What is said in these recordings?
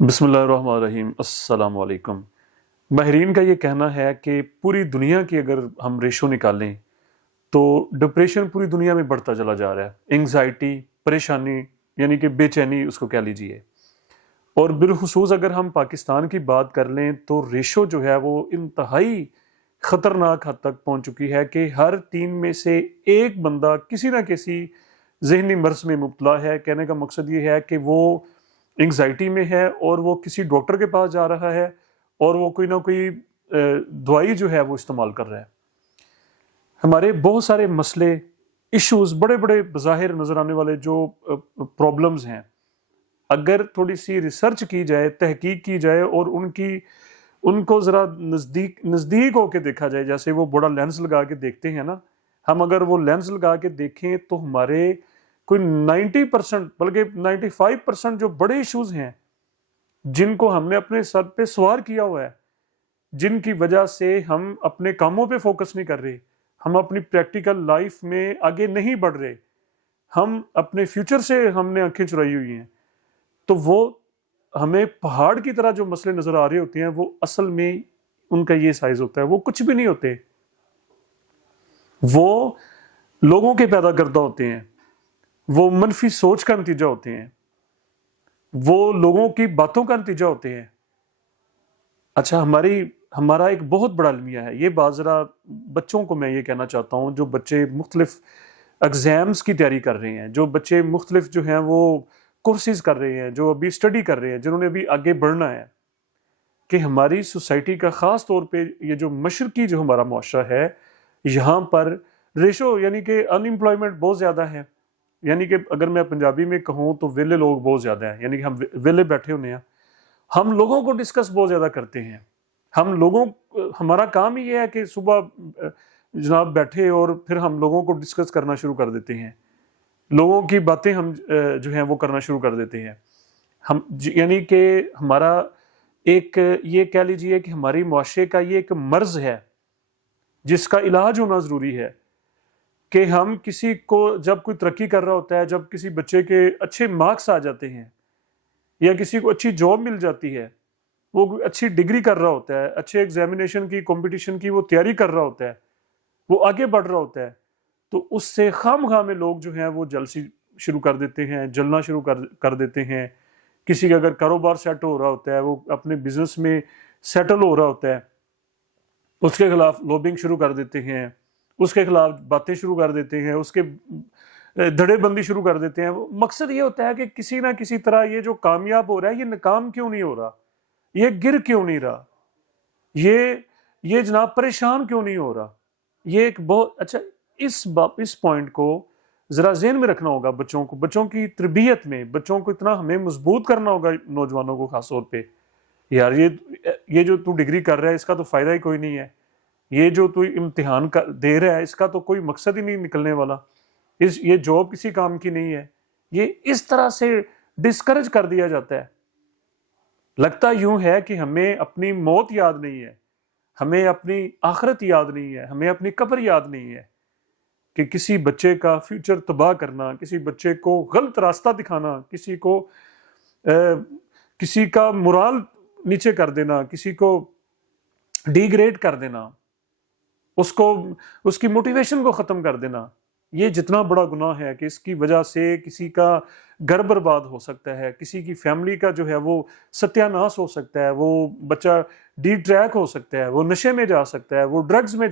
بسم اللہ الرحمن الرحیم۔ السلام علیکم۔ ماہرین کا یہ کہنا ہے کہ پوری دنیا کی اگر ہم ریشو نکالیں تو ڈپریشن پوری دنیا میں بڑھتا چلا جا رہا ہے۔ انگزائٹی، پریشانی یعنی کہ بے چینی اس کو کہہ لیجئے۔ اور بالخصوص اگر ہم پاکستان کی بات کر لیں تو ریشو جو ہے وہ انتہائی خطرناک حد تک پہنچ چکی ہے کہ ہر 3 میں سے ایک بندہ کسی نہ کسی ذہنی مرض میں مبتلا ہے۔ کہنے کا مقصد یہ ہے کہ وہ انگزائٹی میں ہے اور وہ کسی ڈاکٹر کے پاس جا رہا ہے اور وہ کوئی نہ کوئی دوائی جو ہے وہ استعمال کر رہا ہے۔ ہمارے بہت سارے مسئلے، ایشوز، بڑے بڑے بظاہر نظر آنے والے جو پرابلمز ہیں، اگر تھوڑی سی ریسرچ کی جائے، تحقیق کی جائے اور ان کو ذرا نزدیک ہو کے دیکھا جائے، جیسے وہ بڑا لینس لگا کے دیکھتے ہیں نا، ہم اگر وہ لینس لگا کے دیکھیں تو ہمارے کوئی 90% بلکہ 95% جو بڑے ایشوز ہیں جن کو ہم نے اپنے سر پہ سوار کیا ہوا ہے، جن کی وجہ سے ہم اپنے کاموں پہ فوکس نہیں کر رہے، ہم اپنی پریکٹیکل لائف میں آگے نہیں بڑھ رہے، ہم اپنے فیوچر سے ہم نے آنکھیں چرائی ہوئی ہیں، تو وہ ہمیں پہاڑ کی طرح جو مسئلے نظر آ رہے ہوتے ہیں وہ اصل میں ان کا یہ سائز ہوتا ہے، وہ کچھ بھی نہیں ہوتے، وہ لوگوں کے پیدا کردہ ہوتے ہیں، وہ منفی سوچ کا نتیجہ ہوتے ہیں، وہ لوگوں کی باتوں کا نتیجہ ہوتے ہیں۔ اچھا، ہمارا ایک بہت بڑا المیہ ہے، یہ بات ذرا بچوں کو میں یہ کہنا چاہتا ہوں، جو بچے مختلف ایگزامز کی تیاری کر رہے ہیں، جو بچے مختلف جو ہیں وہ کورسز کر رہے ہیں، جو ابھی اسٹڈی کر رہے ہیں، جنہوں نے ابھی آگے بڑھنا ہے، کہ ہماری سوسائٹی کا خاص طور پہ یہ جو مشرقی جو ہمارا معاشرہ ہے، یہاں پر ریشو یعنی کہ ان امپلائمنٹ بہت زیادہ ہے، یعنی کہ اگر میں پنجابی میں کہوں تو ویلے لوگ بہت زیادہ ہیں، یعنی کہ ہم ویلے بیٹھے ہونے ہیں، ہم لوگوں کو ڈسکس بہت زیادہ کرتے ہیں، ہمارا کام ہی یہ ہے کہ صبح جناب بیٹھے اور پھر ہم لوگوں کو ڈسکس کرنا شروع کر دیتے ہیں، لوگوں کی باتیں ہم جو ہیں وہ کرنا شروع کر دیتے ہیں، یعنی کہ ہمارا ایک یہ کہہ لیجئے کہ ہماری معاشرے کا یہ ایک مرض ہے جس کا علاج ہونا ضروری ہے، کہ ہم کسی کو جب کوئی ترقی کر رہا ہوتا ہے، جب کسی بچے کے اچھے مارکس آ جاتے ہیں یا کسی کو اچھی جاب مل جاتی ہے، وہ اچھی ڈگری کر رہا ہوتا ہے، اچھے ایگزامینیشن کی، کمپٹیشن کی وہ تیاری کر رہا ہوتا ہے، وہ آگے بڑھ رہا ہوتا ہے، تو اس سے خام خواہ میں لوگ جو ہیں وہ جلسی شروع کر دیتے ہیں، جلنا شروع کر دیتے ہیں۔ کسی کا اگر کاروبار سیٹ ہو رہا ہوتا ہے، وہ اپنے بزنس میں سیٹل ہو رہا ہوتا ہے، اس کے خلاف لوبنگ شروع کر دیتے ہیں، اس کے خلاف باتیں شروع کر دیتے ہیں، اس کے دھڑے بندی شروع کر دیتے ہیں۔ مقصد یہ ہوتا ہے کہ کسی نہ کسی طرح یہ جو کامیاب ہو رہا ہے یہ ناکام کیوں نہیں ہو رہا، یہ گر کیوں نہیں رہا، یہ جناب پریشان کیوں نہیں ہو رہا۔ یہ ایک بہت اچھا اس پوائنٹ کو ذرا ذہن میں رکھنا ہوگا، بچوں کی تربیت میں، بچوں کو اتنا ہمیں مضبوط کرنا ہوگا، نوجوانوں کو خاص طور پہ، یار یہ جو تو ڈگری کر رہا ہے اس کا تو فائدہ ہی کوئی نہیں ہے، یہ جو تو امتحان دے رہا ہے اس کا تو کوئی مقصد ہی نہیں نکلنے والا، یہ جاب کسی کام کی نہیں ہے۔ یہ اس طرح سے ڈسکریج کر دیا جاتا ہے۔ لگتا یوں ہے کہ ہمیں اپنی موت یاد نہیں ہے، ہمیں اپنی آخرت یاد نہیں ہے، ہمیں اپنی قبر یاد نہیں ہے، کہ کسی بچے کا فیوچر تباہ کرنا، کسی بچے کو غلط راستہ دکھانا، کسی کا مرال نیچے کر دینا، کسی کو ڈی گریڈ کر دینا، اس کی موٹیویشن کو ختم کر دینا، یہ جتنا بڑا گناہ ہے کہ اس کی وجہ سے کسی کا گھر برباد ہو سکتا ہے، کسی کی فیملی کا جو ہے وہ ستیہ ناش ہو سکتا ہے، وہ بچہ ڈی ٹریک ہو سکتا ہے، وہ نشے میں جا سکتا ہے، وہ ڈرگز میں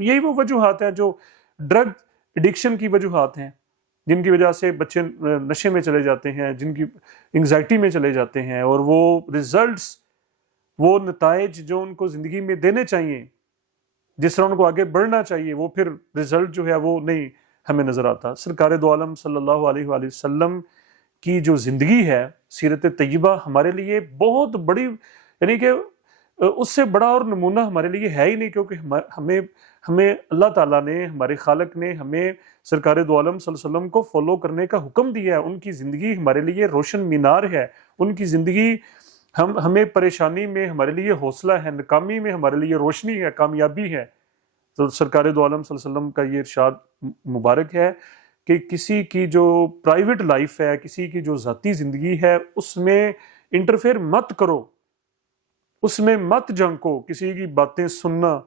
یہی وہ وجوہات ہیں جو ڈرگ ایڈکشن کی وجوہات ہیں، جن کی وجہ سے بچے نشے میں چلے جاتے ہیں، جن کی انگزائٹی میں چلے جاتے ہیں، اور وہ ریزلٹس، وہ نتائج جو ان کو زندگی میں دینے چاہیے، جس طرح ان کو آگے بڑھنا چاہیے، وہ پھر رزلٹ جو ہے وہ نہیں ہمیں نظر آتا۔ سرکار دو عالم صلی اللہ علیہ وآلہ وسلم کی جو زندگی ہے، سیرت طیبہ، ہمارے لیے بہت بڑی، یعنی کہ اس سے بڑا اور نمونہ ہمارے لیے ہے ہی نہیں، کیونکہ ہمیں اللہ تعالیٰ نے، ہمارے خالق نے ہمیں سرکار دو عالم صلی اللہ علیہ وسلم کو فالو کرنے کا حکم دیا ہے۔ ان کی زندگی ہمارے لیے روشن مینار ہے، ان کی زندگی ہمیں پریشانی میں ہمارے لیے حوصلہ ہے، ناکامی میں ہمارے لیے روشنی ہے، کامیابی ہے۔ تو سرکار دو عالم صلی اللہ علیہ وسلم کا یہ ارشاد مبارک ہے کہ کسی کی جو پرائیویٹ لائف ہے، کسی کی جو ذاتی زندگی ہے، اس میں انٹرفیئر مت کرو، اس میں مت جھنکو، کسی کی باتیں سننا،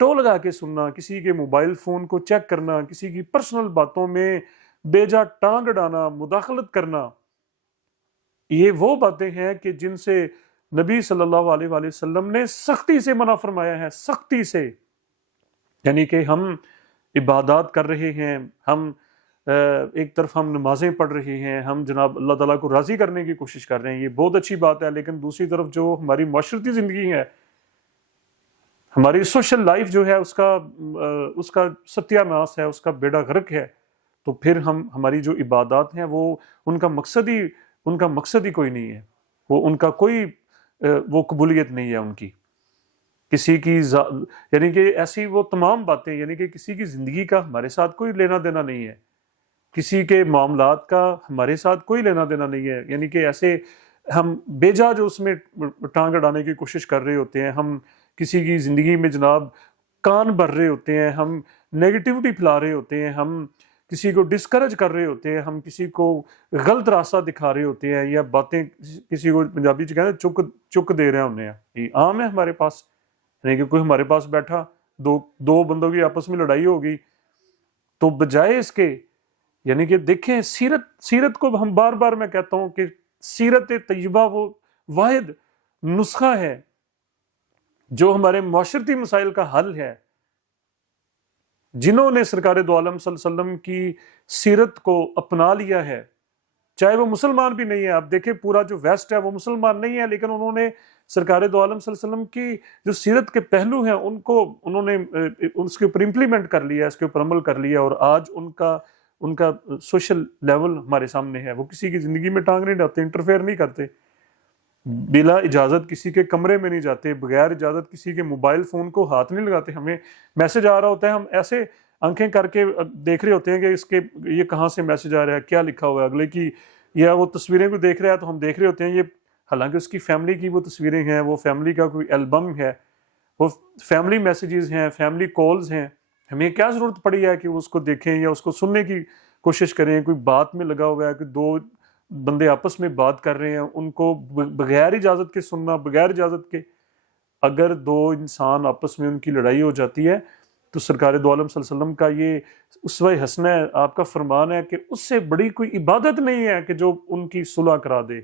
ٹو لگا کے سننا، کسی کے موبائل فون کو چیک کرنا، کسی کی پرسنل باتوں میں بے جا ٹانگ اڑانا، مداخلت کرنا، یہ وہ باتیں ہیں کہ جن سے نبی صلی اللہ علیہ وآلہ وسلم نے سختی سے منع فرمایا ہے، سختی سے۔ یعنی کہ ہم عبادات کر رہے ہیں، ہم ایک طرف ہم نمازیں پڑھ رہے ہیں، ہم جناب اللہ تعالیٰ کو راضی کرنے کی کوشش کر رہے ہیں، یہ بہت اچھی بات ہے، لیکن دوسری طرف جو ہماری معاشرتی زندگی ہے، ہماری سوشل لائف جو ہے، اس کا ستیہ ناس ہے، اس کا بیڑا غرق ہے، تو پھر ہماری جو عبادات ہیں وہ ان کا مقصد ہی کوئی نہیں ہے، وہ ان کا کوئی وہ قبولیت نہیں ہے ان کی، کسی کی یعنی کہ ایسی وہ تمام باتیں، یعنی کہ کسی کی زندگی کا ہمارے ساتھ کوئی لینا دینا نہیں ہے، کسی کے معاملات کا ہمارے ساتھ کوئی لینا دینا نہیں ہے، یعنی کہ ایسے ہم بے جا جو اس میں ٹانگ اڑانے کی کوشش کر رہے ہوتے ہیں، ہم کسی کی زندگی میں جناب کان بھر رہے ہوتے ہیں، ہم نیگیٹیوٹی پھیلا رہے ہوتے ہیں، ہم کسی کو ڈسکریج کر رہے ہوتے ہیں، ہم کسی کو غلط راستہ دکھا رہے ہوتے ہیں، یا باتیں کسی کو پنجابی چ کہتے ہیں چک دے رہے ہوتے ہیں، یہ عام ہے ہمارے پاس، یعنی کہ کوئی ہمارے پاس بیٹھا، دو بندوں کی آپس میں لڑائی ہوگی، تو بجائے اس کے، یعنی کہ دیکھیں سیرت کو ہم بار بار میں کہتا ہوں کہ سیرت طیبہ وہ واحد نسخہ ہے جو ہمارے معاشرتی مسائل کا حل ہے۔ جنہوں نے سرکار دو عالم صلی اللہ علیہ وسلم کی سیرت کو اپنا لیا ہے، چاہے وہ مسلمان بھی نہیں ہے، آپ دیکھیں پورا جو ویسٹ ہے وہ مسلمان نہیں ہے، لیکن انہوں نے سرکار دو عالم صلی اللہ علیہ وسلم کی جو سیرت کے پہلو ہیں انہوں نے اس کے اوپر امپلیمنٹ کر لیا، اس کے اوپر عمل کر لیا، اور آج ان کا سوشل لیول ہمارے سامنے ہے، وہ کسی کی زندگی میں ٹانگ نہیں ڈالتے، انٹرفیئر نہیں کرتے، بلا اجازت کسی کے کمرے میں نہیں جاتے، بغیر اجازت کسی کے موبائل فون کو ہاتھ نہیں لگاتے، ہمیں میسج آ رہا ہوتا ہے، ہم ایسے آنکھیں کر کے دیکھ رہے ہوتے ہیں کہ یہ کہاں سے میسج آ رہا ہے، کیا لکھا ہوا ہے اگلے کی، یا وہ تصویریں کو دیکھ رہا ہے تو ہم دیکھ رہے ہوتے ہیں، یہ حالانکہ اس کی فیملی کی وہ تصویریں ہیں، وہ فیملی کا کوئی البم ہے، وہ فیملی میسیجز ہیں، فیملی کالز ہیں، ہمیں کیا ضرورت پڑی ہے کہ اس کو دیکھیں یا اس کو سننے کی کوشش کریں؟ کوئی بات میں لگا ہوا ہے کہ دو بندے آپس میں بات کر رہے ہیں، ان کو بغیر اجازت کے سننا، بغیر اجازت کے، اگر دو انسان آپس میں ان کی لڑائی ہو جاتی ہے تو سرکار دو عالم صلی اللہ علیہ وسلم کا یہ اسوہ حسنہ ہے، آپ کا فرمان ہے کہ اس سے بڑی کوئی عبادت نہیں ہے کہ جو ان کی صلح کرا دے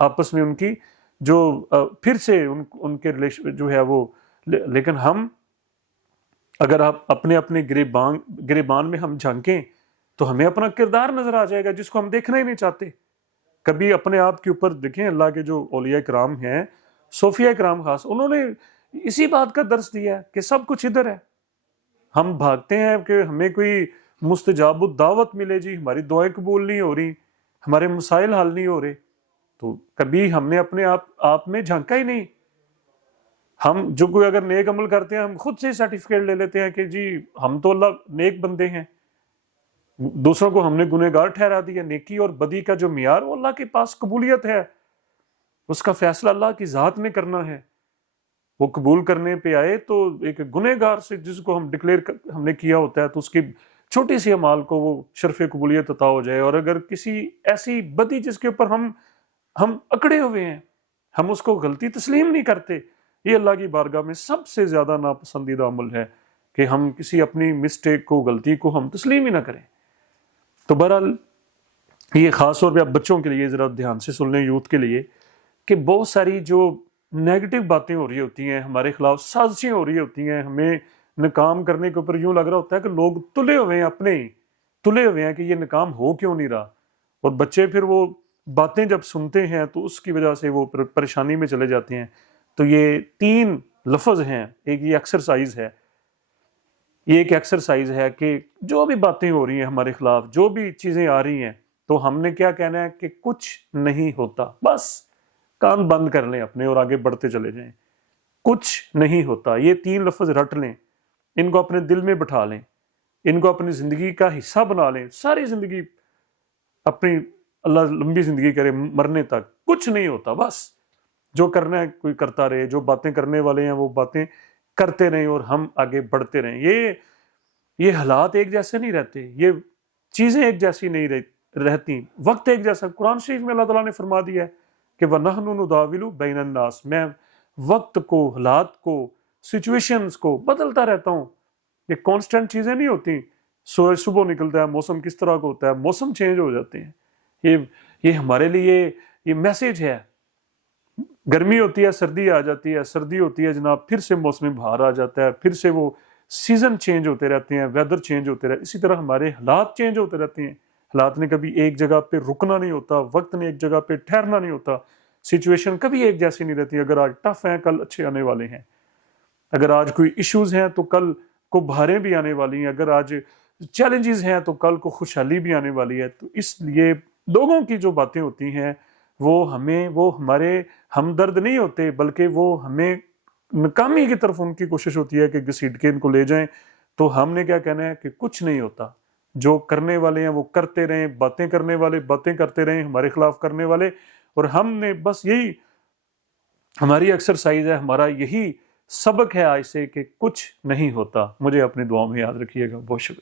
آپس میں، ان کی جو پھر سے ان کے ریلیشن جو ہے وہ، لیکن ہم اگر آپ اپنے گریبان میں ہم جھانکیں تو ہمیں اپنا کردار نظر آ جائے گا جس کو ہم دیکھنا ہی نہیں چاہتے۔ کبھی اپنے آپ کے اوپر دیکھیں، اللہ کے جو اولیاء کرام ہیں، صوفیاء کرام خاص، انہوں نے اسی بات کا درس دیا ہے کہ سب کچھ ادھر ہے، ہم بھاگتے ہیں کہ ہمیں کوئی مستجاب الدعوت ملے، جی ہماری دعائیں قبول نہیں ہو رہی، ہمارے مسائل حل نہیں ہو رہے، تو کبھی ہم نے اپنے آپ میں جھانکا ہی نہیں۔ ہم جو کوئی اگر نیک عمل کرتے ہیں، ہم خود سے سرٹیفکیٹ لے لیتے ہیں کہ جی ہم تو اللہ نیک بندے ہیں، دوسروں کو ہم نے گنہگار ٹھہرا دیا۔ نیکی اور بدی کا جو معیار وہ اللہ کے پاس قبولیت ہے، اس کا فیصلہ اللہ کی ذات نے کرنا ہے، وہ قبول کرنے پہ آئے تو ایک گنہگار سے جس کو ہم ڈکلیئر ہم نے کیا ہوتا ہے تو اس کی چھوٹی سی اعمال کو وہ شرف قبولیت عطا ہو جائے، اور اگر کسی ایسی بدی جس کے اوپر ہم اکڑے ہوئے ہیں، ہم اس کو غلطی تسلیم نہیں کرتے، یہ اللہ کی بارگاہ میں سب سے زیادہ ناپسندیدہ عمل ہے کہ ہم کسی اپنی مسٹیک کو، غلطی کو ہم تسلیم ہی نہ کریں۔ تو بہرحال یہ خاص طور پہ آپ بچوں کے لیے ذرا دھیان سے سن لیں، یوتھ کے لیے، کہ بہت ساری جو نیگیٹو باتیں ہو رہی ہوتی ہیں ہمارے خلاف، سازشیں ہو رہی ہوتی ہیں، ہمیں ناکام کرنے کے اوپر یوں لگ رہا ہوتا ہے کہ لوگ تلے ہوئے ہیں، تلے ہوئے ہیں کہ یہ ناکام ہو کیوں نہیں رہا، اور بچے پھر وہ باتیں جب سنتے ہیں تو اس کی وجہ سے وہ پریشانی میں چلے جاتے ہیں۔ تو یہ 3 لفظ ہیں، ایک یہ ایکسرسائز ہے، یہ ایک ایکسرسائز ہے کہ جو بھی باتیں ہو رہی ہیں ہمارے خلاف، جو بھی چیزیں آ رہی ہیں، تو ہم نے کیا کہنا ہے کہ کچھ نہیں ہوتا، بس کان بند کر لیں اپنے اور آگے بڑھتے چلے جائیں، کچھ نہیں ہوتا۔ یہ 3 لفظ رٹ لیں، ان کو اپنے دل میں بٹھا لیں، ان کو اپنی زندگی کا حصہ بنا لیں، ساری زندگی اپنی، اللہ لمبی زندگی کرے مرنے تک، کچھ نہیں ہوتا، بس جو کرنا ہے کوئی کرتا رہے، جو باتیں کرنے والے ہیں وہ باتیں کرتے رہیں اور ہم آگے بڑھتے رہیں۔ یہ حالات ایک جیسے نہیں رہتے، یہ چیزیں ایک جیسی نہیں رہتی، وقت ایک جیسا۔ قرآن شریف میں اللہ تعالیٰ نے فرما دیا ہے کہ وَنَحْنُ نُدَاوِلُ بَيْنَ النَّاسِ، میں وقت کو، حالات کو، سچویشنز کو بدلتا رہتا ہوں. یہ کانسٹنٹ چیزیں نہیں ہوتی. سورج صبح نکلتا ہے، موسم کس طرح کا ہوتا ہے، موسم چینج ہو جاتے ہیں. یہ ہمارے لیے یہ میسیج ہے. گرمی ہوتی ہے، سردی آ جاتی ہے، سردی ہوتی ہے جناب، پھر سے موسم بہار آ جاتا ہے، پھر سے وہ سیزن چینج ہوتے رہتے ہیں، ویدر چینج ہوتے رہتے ہیں. اسی طرح ہمارے حالات چینج ہوتے رہتے ہیں. حالات نے کبھی ایک جگہ پہ رکنا نہیں ہوتا، وقت نے ایک جگہ پہ ٹھہرنا نہیں ہوتا، سچویشن کبھی ایک جیسی نہیں رہتی. اگر آج ٹف ہیں کل اچھے آنے والے ہیں، اگر آج کوئی ایشوز ہیں تو کل کو بہاریں بھی آنے والی ہیں، اگر آج چیلنجز ہیں تو کل کو خوشحالی بھی آنے والی ہے. تو اس لیے لوگوں کی جو باتیں ہوتی ہیں وہ ہمارے ہمدرد نہیں ہوتے، بلکہ وہ ہمیں ناکامی کی طرف ان کی کوشش ہوتی ہے کہ گھسیٹ کے ان کو لے جائیں. تو ہم نے کیا کہنا ہے کہ کچھ نہیں ہوتا. جو کرنے والے ہیں وہ کرتے رہیں، باتیں کرنے والے باتیں کرتے رہیں، ہمارے خلاف کرنے والے. اور ہم نے بس یہی ہماری ایکسرسائز ہے، ہمارا یہی سبق ہے آج سے کہ کچھ نہیں ہوتا. مجھے اپنی دعاؤں میں یاد رکھیے گا. بہت شکریہ.